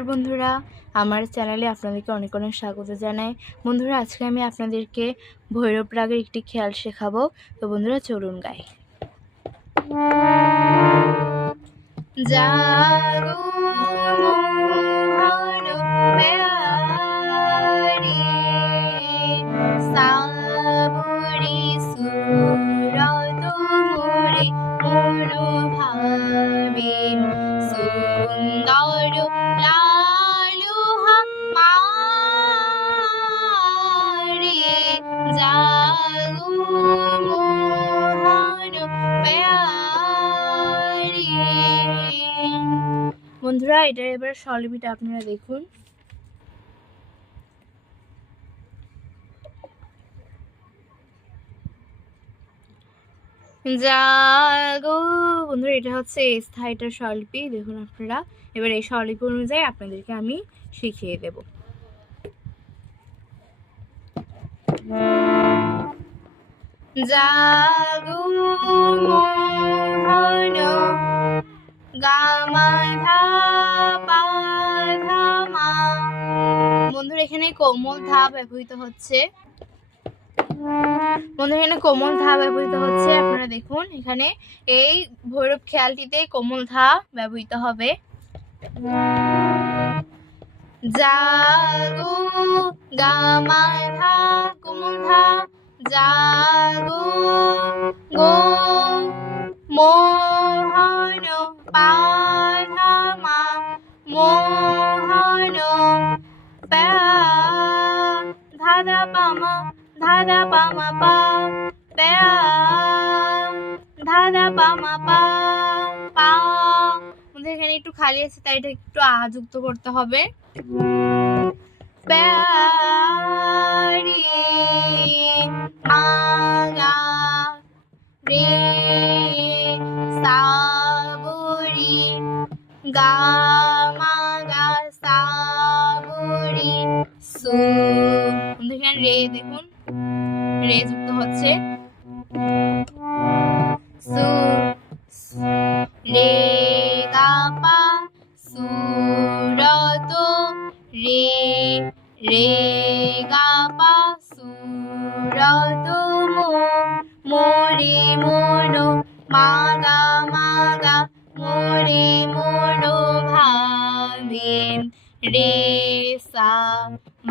নমস্কার বন্ধুরা। আমার চ্যানেলে আপনাদেরকে অনেক অনেক স্বাগত জানাই। বন্ধুরা, আজকে আমি আপনাদেরকে ভৈরব রাগের একটি খেয়াল শেখাবো। তো বন্ধুরা, চলুন গাই। জাগো বন্ধুরা, এটার এবার সলিপিটা আপনারা দেখুন। জাগো, বন্ধুরা, এটা হচ্ছে এই স্থায়ীটার স্বল্পী দেখুন আপনারা। এবার এই স্বল্পী অনুযায়ী আপনাদেরকে আমি শিখিয়ে দেব। জাগো, মোহন এখানে কোমল ধা ব্যবহৃত হচ্ছে। বন্ধুরা এখানে কোমল ধা ব্যবহৃত হচ্ছে, আপনারা দেখুন এখানে। এই ভৈরব খেয়ালটিতে কোমল ধা ব্যবহৃত হবে। জাগো গামাধা কোমল ধা। জাগো, গো মোহন পাধামা মোহন পা ধাদা পামা পা পা পা আমাদের এখানে একটু খালি আছে, তাই এটা একটু আ যুক্ত করতে হবে। রে সাবরি গা মা গা সাবরি সু দেখেন রে দেখুন। রে যুক্ত হচ্ছে। সু রে, গা, পা সুরত রে রে গা, পা সুরত মো মোরে মোনো মাগা মাগা মোরে মোনো ভাবে রে সা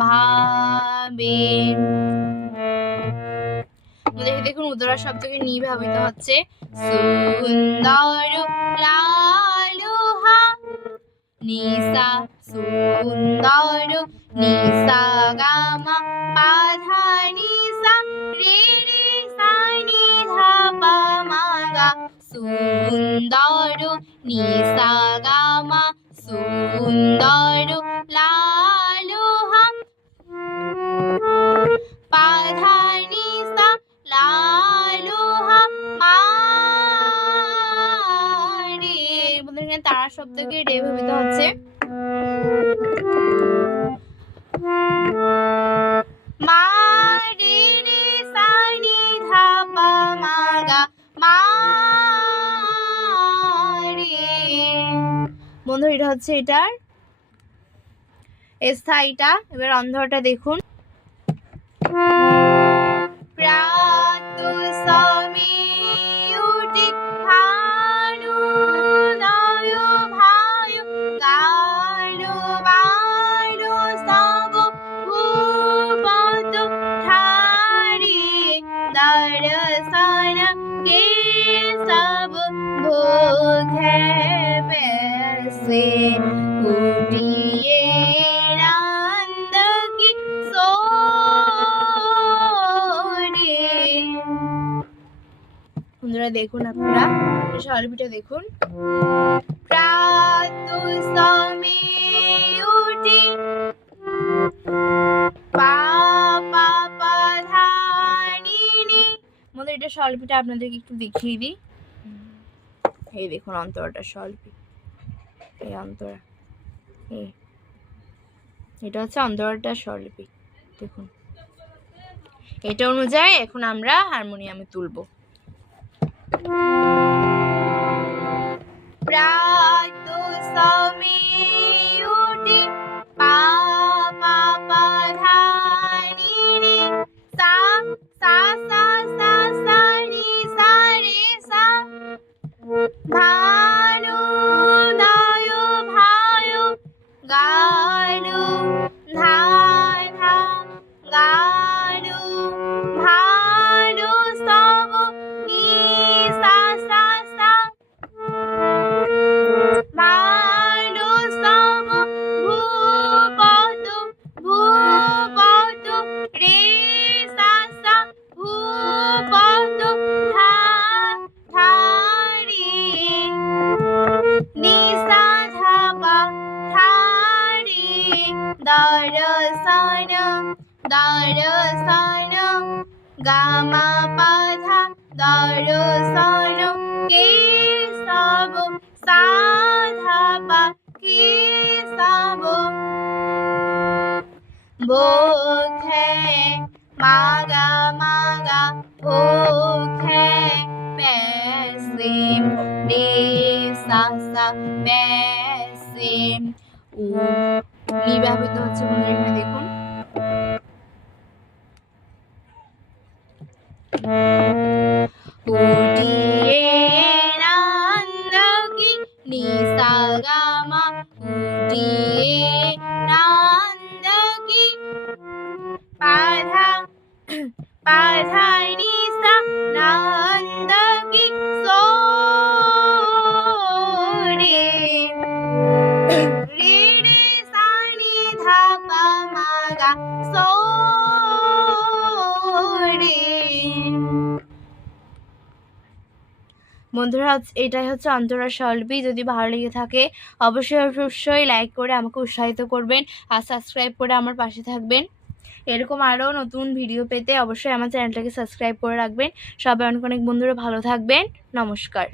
ভাবে দেখে দেখুন উদরা শব্দকে নি ভাবিত হচ্ছে। সুন্দর লালুহা, নিসা সুন্দর নিসা গামা পাধা নিসা, রে রে সা নি ধা পা মা গা। সুন্দর নিসা গামা সুন্দর লালুহা পাধা নিসা লালুহা মারে বন্ধুরা, এখানে তারা শব্দকে রে হচ্ছে সা বন্ধু এটা হচ্ছে এটার স্থায়ীটা। এবার অন্ধটা দেখুন। দেখুন আপনারা স্বরপিটা দেখুন। পা এটা স্বল্পীটা আপনাদেরকে একটু দেখিয়ে দিই। এই দেখুন অন্তরটা স্বল্পী এই অন্তরা। এই। এটা হচ্ছে অন্তরটা স্বরলিপি দেখুন। এটা অনুযায়ী এখন আমরা হারমোনিয়ামে তুলবো। Bye. গামা দর্শন কেশব সাধা মাগা মাগা ব্যবহৃত হচ্ছে বন্ধুরা এখানে দেখুন। উঠিয়ে নান্দকি নিসাগামা উঠিয়ে নান্দকি পাধা পাধাই নিসা নান্দকি সো রে রে রে বন্ধুরা এটাই হচ্ছে অন্তরা স্বল্পী যদি ভালো লেগে থাকে, অবশ্যই অবশ্যই লাইক করে আমাকে উৎসাহিত করবেন আর সাবস্ক্রাইব করে আমার পাশে থাকবেন। এরকম আরও নতুন ভিডিও পেতে অবশ্যই আমার চ্যানেলটাকে সাবস্ক্রাইব করে রাখবেন। সবাই অনেক অনেক বন্ধুরা ভালো থাকবেন। নমস্কার।